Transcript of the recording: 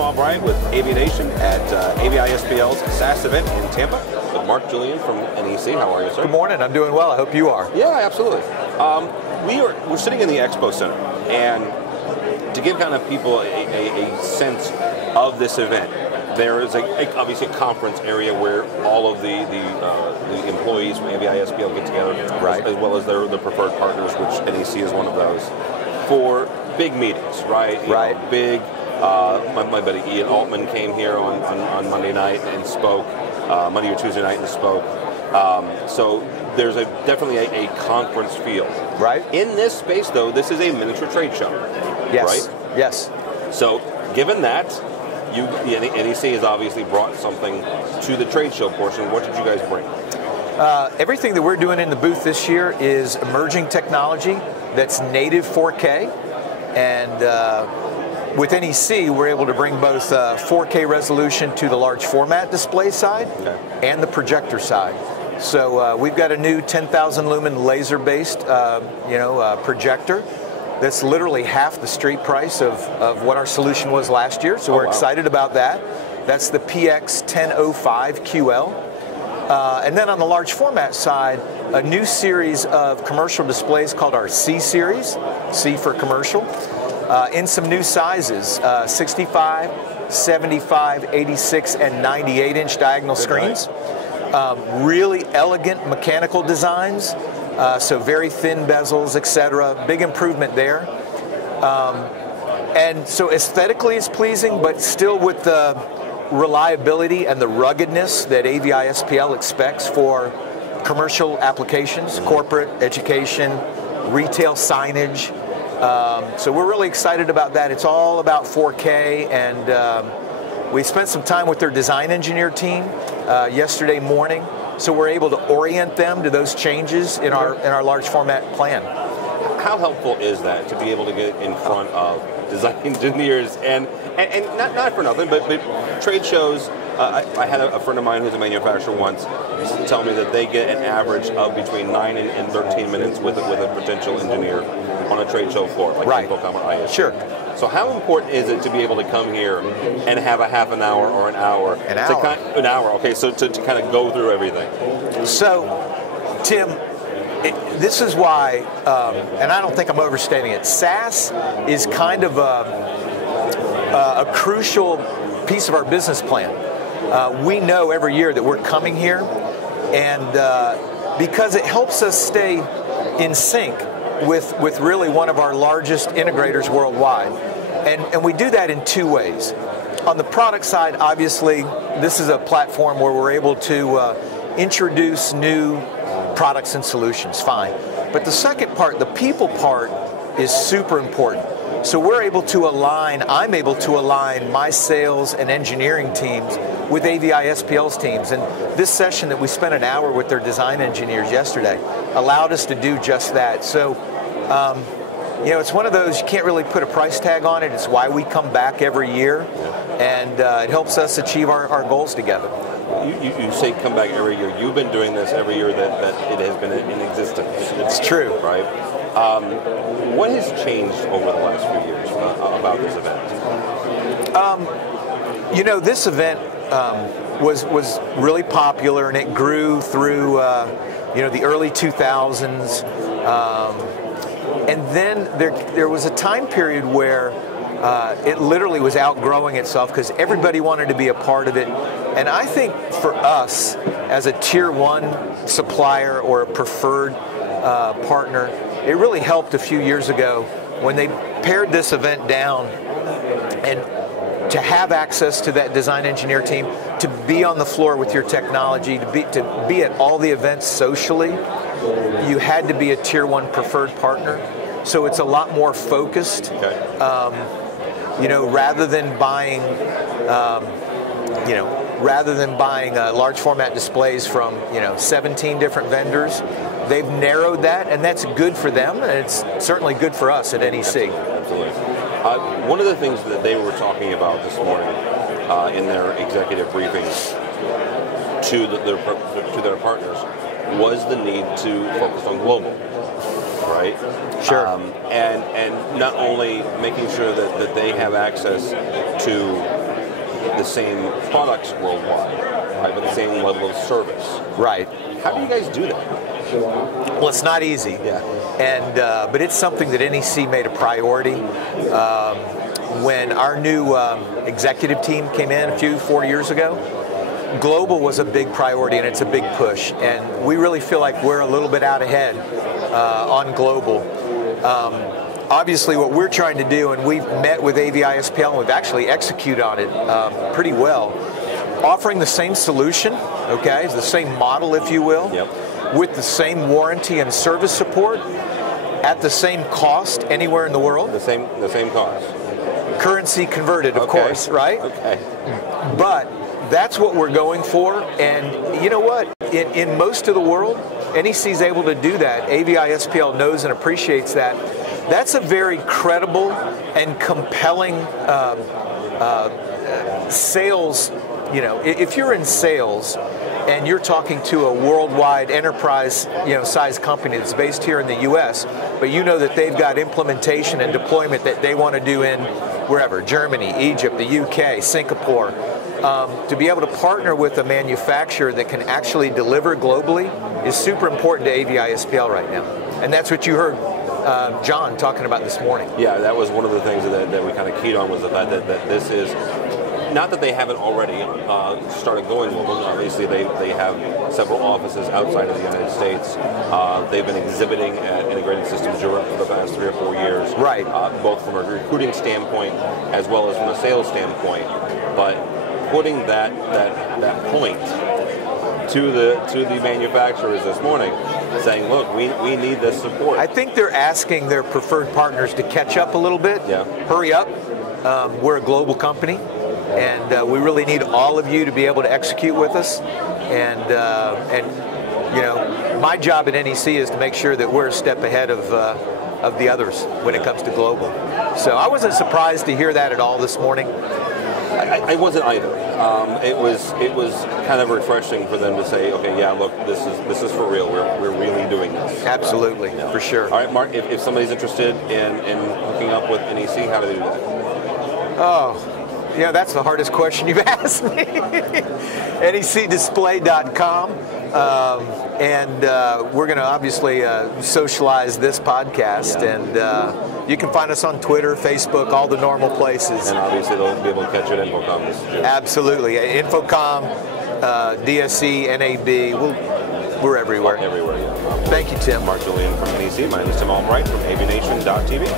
Albright with AV Nation at AVI-SPL's SaaS event in Tampa with Mark Julian from NEC. How are you, sir? Good morning. I'm doing well. I hope you are. Yeah, absolutely. We're sitting in the Expo Center, and to give kind of people a sense of this event, there is obviously a conference area where all of the employees from AVI-SPL get together, right, as well as their preferred partners, which NEC is one of those, for big meetings, right? You know, big. My buddy Ian Altman came here on Monday night and spoke, Monday or Tuesday night and spoke. So there's definitely a conference feel. Right. In this space, though, this is a miniature trade show. Yes. Right? Yes. So given that, NEC has obviously brought something to the trade show portion. What did you guys bring? Everything that we're doing in the booth this year is emerging technology that's native 4K, and with NEC we're able to bring both 4K resolution to the large format display side and the projector side. So we've got a new 10,000 lumen laser-based projector that's literally half the street price of what our solution was last year. So we're excited about that. That's the PX1005QL. And then on the large format side, a new series of commercial displays called our C series, C for commercial, in some new sizes, 65, 75, 86, and 98-inch diagonal screens. Really elegant mechanical designs, so very thin bezels, etc. Big improvement there. And so aesthetically it's pleasing, but still with the reliability and the ruggedness that AVI-SPL expects for commercial applications, corporate, education, retail signage. So we're really excited about that. It's all about 4K, and we spent some time with their design engineer team yesterday morning, so we're able to orient them to those changes in our large format plan. How helpful is that to be able to get in front of design engineers and not for nothing, but trade shows? I had a friend of mine who's a manufacturer once tell me that they get an average of between 9 and 13 minutes with a potential engineer on a trade show floor, like InfoComm or ISP. Sure. So how important is it to be able to come here and have a half an hour or an hour? An hour, okay, so to kind of go through everything. So, Tim, this is why, and I don't think I'm overstating it, SaaS is kind of a crucial piece of our business plan. We know every year that we're coming here, and because it helps us stay in sync with really one of our largest integrators worldwide. And we do that in two ways. On the product side, obviously, this is a platform where we're able to introduce new products and solutions, fine. But the second part, the people part, is super important. So we're able to align, I'm able to align my sales and engineering teams with AVI-SPL's teams. And this session that we spent an hour with their design engineers yesterday allowed us to do just that. So, it's one of those, you can't really put a price tag on it. It's why we come back every year, and it helps us achieve our goals together. You say come back every year. You've been doing this every year that it has been in existence. It's true. Right? What has changed over the last few years about this event? This event was really popular, and it grew through the early 2000s. And then there was a time period where it literally was outgrowing itself because everybody wanted to be a part of it. And I think for us, as a tier 1 supplier or a preferred partner, it really helped a few years ago when they pared this event down, and to have access to that design engineer team, to be on the floor with your technology, to be at all the events socially, you had to be a tier 1 preferred partner. So it's a lot more focused. Rather than buying large format displays from 17 different vendors, they've narrowed that, and that's good for them, and it's certainly good for us at NEC. Absolutely. One of the things that they were talking about this morning in their executive briefings to their partners was the need to focus on global, right? Sure. And not only making sure that they have access to the same products worldwide, right, with the same level of service. Right. How do you guys do that? Well, it's not easy. Yeah. And but it's something that NEC made a priority. When our new executive team came in 4 years ago, global was a big priority, and it's a big push. And we really feel like we're a little bit out ahead on global. Obviously, what we're trying to do, and we've met with AVI-SPL, and we've actually executed on it pretty well, offering the same solution, okay, the same model, if you will, yep, with the same warranty and service support at the same cost anywhere in the world. The same cost. Currency converted, of course, right? Okay. But that's what we're going for, and you know what? In most of the world, NEC is able to do that. AVI-SPL knows and appreciates that. That's a very credible and compelling sales. You know, if you're in sales and you're talking to a worldwide enterprise, size company that's based here in the U.S., but you know that they've got implementation and deployment that they want to do in wherever, Germany, Egypt, the UK, Singapore, to be able to partner with a manufacturer that can actually deliver globally is super important to AVI-SPL right now. And that's what you heard John talking about this morning. Yeah, that was one of the things that we kind of keyed on, was the fact that this is, not that they haven't already started going global. Obviously, they have several offices outside of the United States. They've been exhibiting at Integrated Systems Europe for the past 3 or 4 years. Right. Both from a recruiting standpoint as well as from a sales standpoint. But putting that point to the manufacturers this morning, saying, look, we need this support. I think they're asking their preferred partners to catch up a little bit. Yeah. Hurry up. We're a global company, and we really need all of you to be able to execute with us. And my job at NEC is to make sure that we're a step ahead of the others when it comes to global. So I wasn't surprised to hear that at all this morning. I wasn't either. It was kind of refreshing for them to say, okay, yeah, look, this is for real. We're really doing this. Absolutely, for sure. All right, Mark, if somebody's interested in hooking up with NEC, how do they do that? Oh, that's the hardest question you've asked me. NECDisplay.com. And we're going to obviously socialize this podcast, and you can find us on Twitter, Facebook, all the normal places. And obviously they'll be able to catch it at Infocom. Absolutely. Infocom, DSE, NAB, we're everywhere. Everywhere, yeah. Thank you, Tim. Mark Julian from NEC. My name is Tim Albright from AVNation.tv.